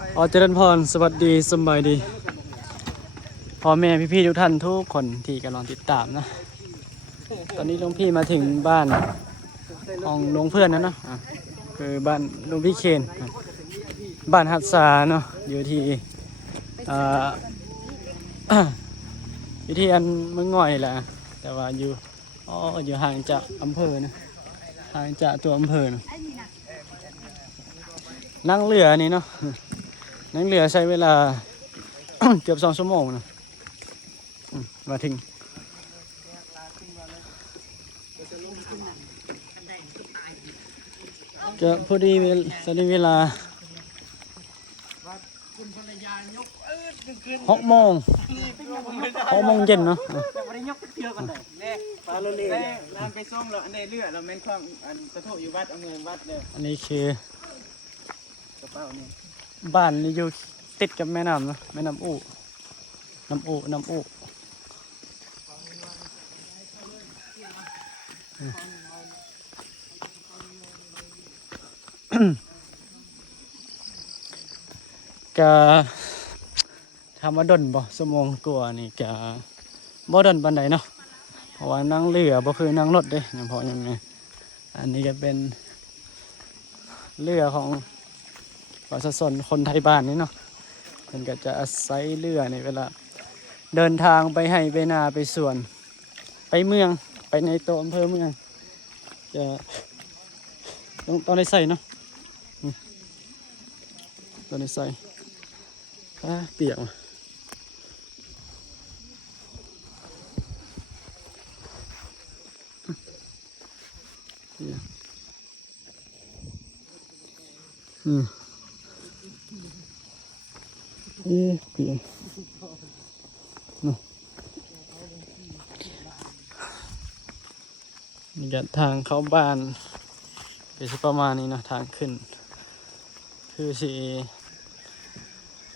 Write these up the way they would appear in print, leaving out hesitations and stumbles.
เจริญพรสวัสดีสบายดีพ่อแม่พี่ๆทุกท่านทุกคนที่กำลังติดตามนะตอนนี้หลวงพี่มาถึงบ้านของหลวงเพื่อนนะเนาะคือบ้านหลวงพี่เคนบ้านหัดสาเนาะอยู่ที่อ่า อยู่ที่อันเมืองง่อยแหละแต่ว่าอยู่ห่างจากอำเภอนะห่างจากตัวอำเภอนะนั่งเรือนี่เนาะนั่งเรือใช้เวลา เกือบ2 ชั่วโมงนะมาถึงจะพอดีเวลา6 โมงเย็นเนาะไปส่งแล้วอันนี้เรือเราแม่นคล้องอันกระโถอยู่วัดเอาเงินวัดเลย อันนี้คือก ระเป๋านี่ บ้านนี่อยู่ติดกับแม่น้ำเนาะแม่น้ำอู่น้ำอู่ก็ทำมาดนบ่ชั่วโมงกว่านี่ก็บ่ดนปานใดเนาะเพราะว่านั่งเรือบ่คือนั่งรถเด้ยังพอยังไงอันนี้ก็เป็นเรือของประชาชนคนไทยบ้านนี่เนาะเพิ่นก็จะอาศัยเรือในเวลาเดินทางไปให้ไปนาไปสวนไปเมืองไปในตัวอำเภอเมืองจะต้องได้ใส่เนาะต้องได้ใส่เปียกว่ะเปียกเปียกเนาะนี่ก็ทางเข้าบ้านก็สิประมาณนี้นะทางขึ้นคือสิ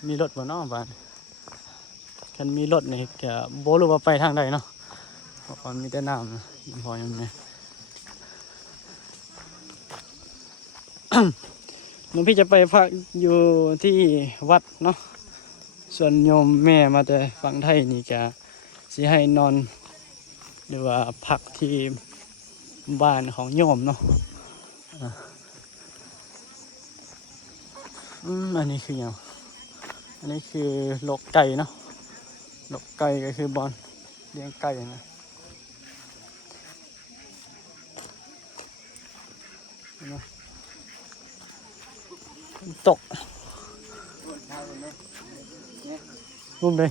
มีรถบ่เนาะบ้านคันมีรถนี่ก็บ่รู้ว่าไปทางใดเนาะเพราะมันมีแต่น้ำนะพอยังไง หลวงพี่จะไปพักอยู่ที่วัดเนาะส่วนโยมแม่มาแต่ฝั่งไทยนี่จะสิให้นอนหรือว่าพักที่บ้านของโยมเนาะอันนี้คืออย่างอันนี้คือลกไก่เนาะลกไก่ก็คือบอลเลี้ยงไก่นะตกรุ่มเลย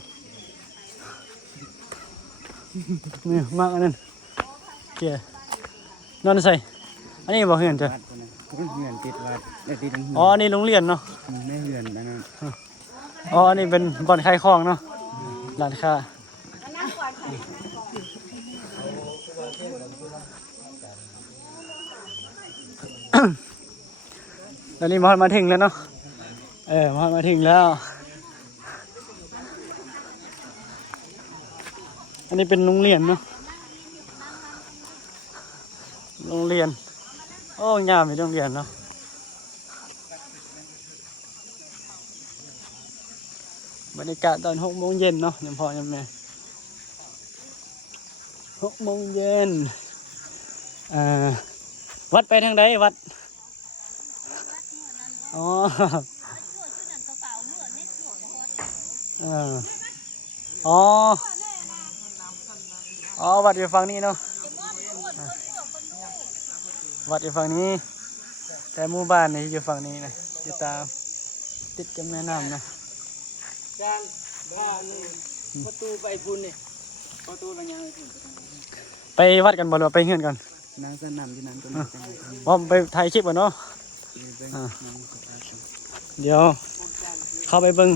นี่มากอันนั้นเกียนอนใส่อันนี้บอกเหือนจ้ะ เหือนติดวัดได้ติดทั้งเหื อ๋ออันนี้โรงเรียนเนาะ ไม่เหือนอันนั้น อ๋ออันนี้เป็นบ่อนขายของเนาะร้านค้าตอนนี้มาถึงแล้วเนาะมาถึงแล้วอันนี้เป็นโรงเรียนเนาะโรงเรียนโอ้ยามมีโรงเรียนเนาะบรรยากาศตอน6 โมงเย็นเนาะยังพอยังไง6 โมงเย็นวัดไปทางใดวัดอ๋ออ๋อวัดอยู่ฝั่งนี้เนาะวัดอยู่ฝั่งนี้แต่หมู่บ้านนี่อยู่ฝั่งนี้นะอยู่ตามติดกับแม่น้ำนะจานบ้านประตูไปพุ่นนี่ประตูไปยังไปพุ่น ไปวัดกันบ่หรือว่าไปเฮือนกัน นางสนามที่นั้นตัวนี้ ว่าไปถ่ายคลิปก่อนเนาะเดี๋ยวเข้าไปเบิ่ง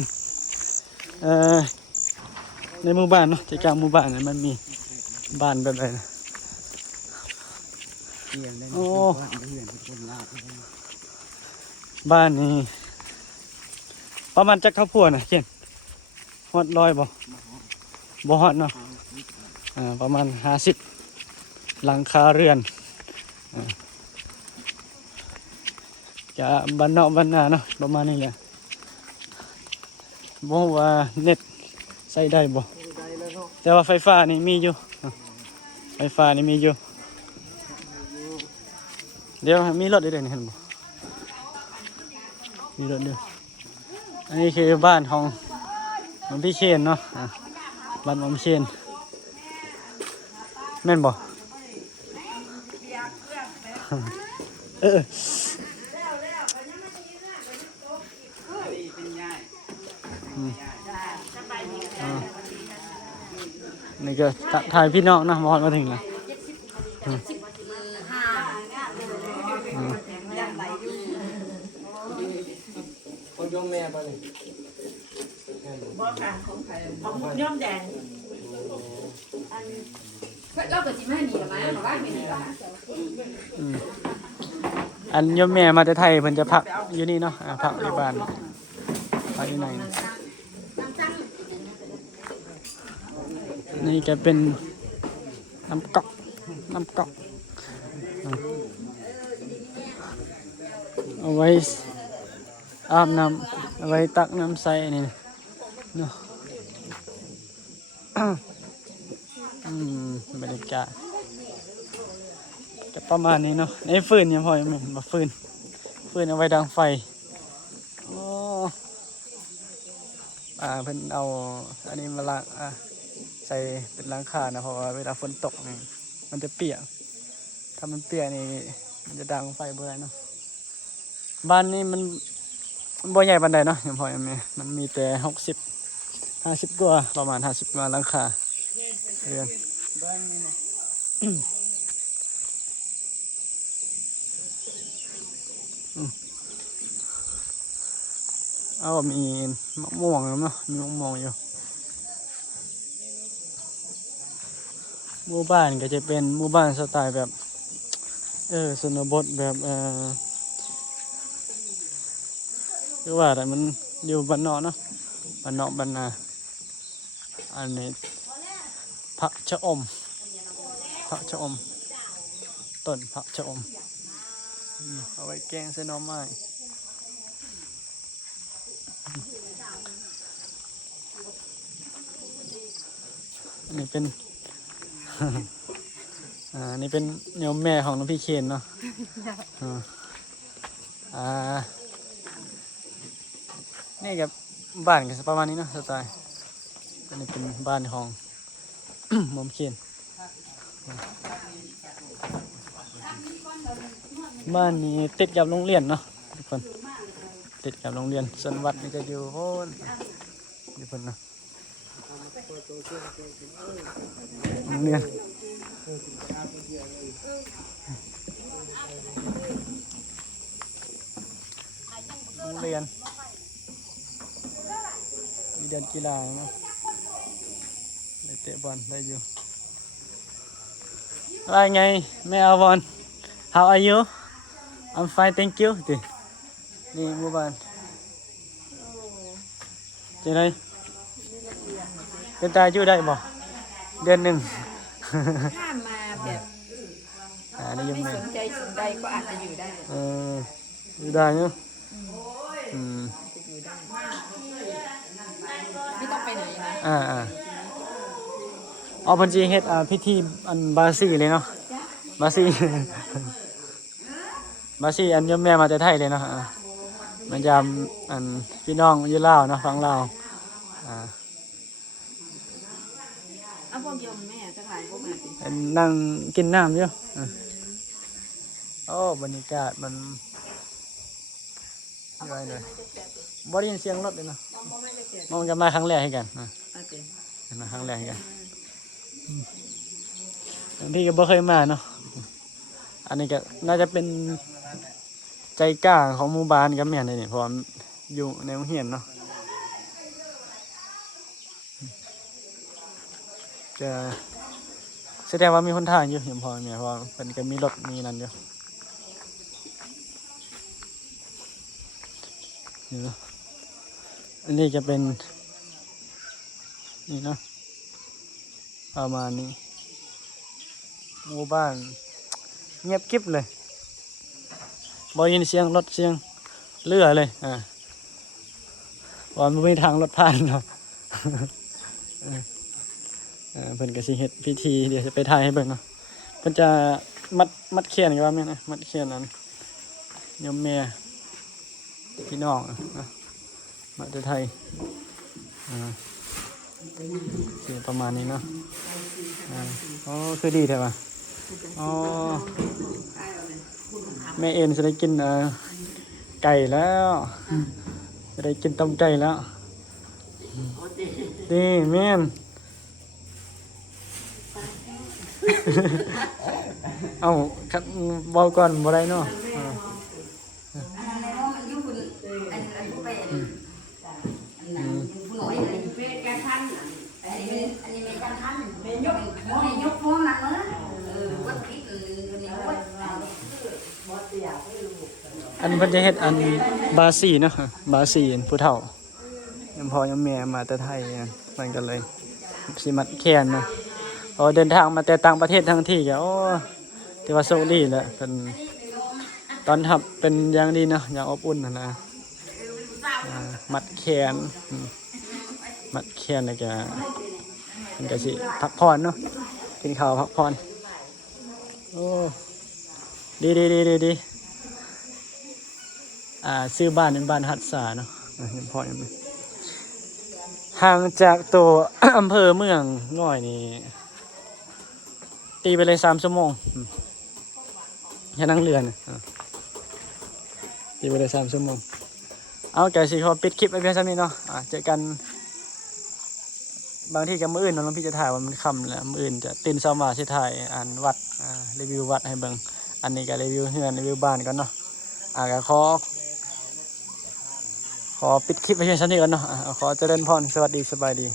ในหมู่บ้านเนาะใจกลางหมู่บ้านเนี่ยมันมีบ้านแบบไหนนะโอ้บ้านนี้ประมาณจักข้าวพัวนะเช่นฮอด100บ่ฮอดเนาะประมาณ50หลังคาเรือนจะบ้านนอกบ้านนาเนาะประมาณนี้แหละ บ่ฮู้ว่าเน็ตใช้ได้บ่ ได้แล้วเนาะ แต่ว่าไฟฟ้านี่มีอยู่ไฟฟ้านี่มีอยู่เดี๋ยวมีรถด้วยนี่เห็นบ่มีรถด้วยอันนี้คือบ้านของหลวงพี่เชนเนาะบ้านหลวงพี่เชนแม่นบ่เออนี่ก็ถ่ายพี่น้องนะมอดมาถึงแล้วคนยงแม่ป่ะนี่ บอกค่ะของใครของย่อมแดงเราก็จิไม่หนีหรอไหมหรอว่าไม่หนีหรอ อันโยมแม่มาแต่ไทยเพิ่นจะพักอยู่นี่เนาะพักในบ้านพักอยู่ไหนนี่แกเป็นน้ำก๊อกเอาไว้อาบน้ำเอาไว้ตักน้ำใสนี่เนาะบรรยากาศจะประมาณนี้เนาะในฟืนยังพอยังไม่มาฟืนเอาไว้ดังไฟโอ้เพิ่นเอาอันนี้มาละใส่เป็นหลังคานะเพราะว่าเวลาฝนตกนี่มันจะเปียกถ้ามันเปียกนี่มันจะดังไฟบ่ได้เนาะบ้านนี้มันบ่ใหญ่ปานใดเนาะยังพอยังไม่มันมีแต่50กว่าประมาณ50กว่าหลังคาเรือนเอามีมะม่วงเนาะมีมะม่วงอยู่หมู่บ้านก็จะเป็นหมู่บ้านสไตล์แบบชนบทแบบคือว่าแต่มันอยู่บ้านนอกเนาะบ้านนอกบ้านนาอันนี้ผักชะอมต้นผักชะอมเอาไว้แกงใส่หน่อไม้อันนี้เป็น นี่เป็นโยมแม่ของหลวงพี่เคนเนาะนี่กับบ้านกันประมาณนี้เนาะสไตล์อันนี้เป็นบ้านของ หมอมเคนบ้านนี้ติดกับโรงเรียนเนาะทุกคนติดกับโรงเรียนส่วนวัดนี่ก็อยู่โพ้นอยู่เพิ่นเนาะโรงเรียนมีเดินกีฬาเนาะได้เตะบอลได้อยู่ว่าไงแม่เอาบอล How are you I'm fine thank you ดินี่หมู่บ้านเจ๊ไหนเป็นตายอยู่ได้บ่เดือนหนึ่ง ถ้ามาแบบ นี่ยัง ไม่ ไง สนใจสิ่งใดก็อาจจะอยู่ได้ อยู่ได้เนาะจะอยู่ได้ไม่ต้องไปไหนนะเอาพันจีเฮ็ดพิธีอันบาซีเลยเนาะบาซี อันยมแม่มาแต่ไทยเลยเนาะมันจะอันพี่น้องอยู่ลาวเนาะฟังลาวเอาพวกยมแม่จะถ่ายพวกมาสิ นั่งกินน้ำอยู่โอ้บรรยากาศมันยังไงเลยบ่ได้ยินเสียงรถเลยเนาะมันจะมาครั้งแรกให้กันมาครั้งแรกให้กันพี่ก็บ่เคยมาเนาะอันนี้ก็น่าจะเป็นใจกลางของหมู่บ้านกับแม่นนี่เพราะอยู่ในโรงเรียนเนาะจะแสดงว่ามีคนทางอยู่เห็นพอเนี่ยเพราะเป็นก็มีรถมีนั่นอยู่นี่เนาะอันนี้จะเป็นนี่เนาะประมาณนี้หมู่บ้านเงียบกริบเลยบ่ยินเสียงรถเสียงเรือเลย ว่ามันไม่มีทางรถผ่านเนาะ เพิ่นก็สิเฮ็ดพิธีเดี๋ยวจะไปถ่ายให้เบิ่งเนาะเพิ่นจะมัดเขียนกันว่าแม่นนะมัดเขียนนั้นโยมแม่พี่น้องมาจากไทยสิประมาณนี้เนาะอ๋อคือดีแท้ป่ะอ๋อแม่เอ็นจะได้กินไก่แล้วจะได้กินต้มไก่แล้วนี่แม่น เอาคัดเบาก่อนบ่ได้เนาะอันเพิ่นจะเฮ็ดอันบาสีเนาะบาสีผู้เฒ่ายังพ่อยังแม่มาแต่ไทยมันก็เลยสิมัดแขนเนาะพอเดินทางมาแต่ต่างประเทศทั้งที่ก็โอ้ถือว่าโชคดีแหละเพิ่นตอนทับเป็นอย่างดีเนาะอย่างอบอุ่นนะมัดแขนมัดแขนแล้วก็มันก็สิพักผ่อนเนาะกินข้าวพักผ่อนโอ้ดีซื้อบ้านเป็นบ้านหัดสาเนาะเห็นพ่อยังไงห่างจากตัว อำเภอเมืองง่อยนี่ตีไปเลย3 ชั่วโมงแค่นั่งเรือนะตีไปเลย3 ชั่วโมงเอาแกสิขอปิดคลิปไว้เพียงเท่านี้เนาะเจอกันบางที่กับมื้ออื่นน้องพี่จะถ่ายว่ามันค่ำแล้วมื้ออื่นจะตื่นเช้ามาสิถ่ายวัดรีวิววัดให้เบิ่งอันนี้ก็รีวิวเฮือนรีวิวบ้านก่อนเนาะก็ขอปิดคลิปไว้เพียงเท่านี้ก่อนเนาะขอเจริญพรสวัสดีสบายดี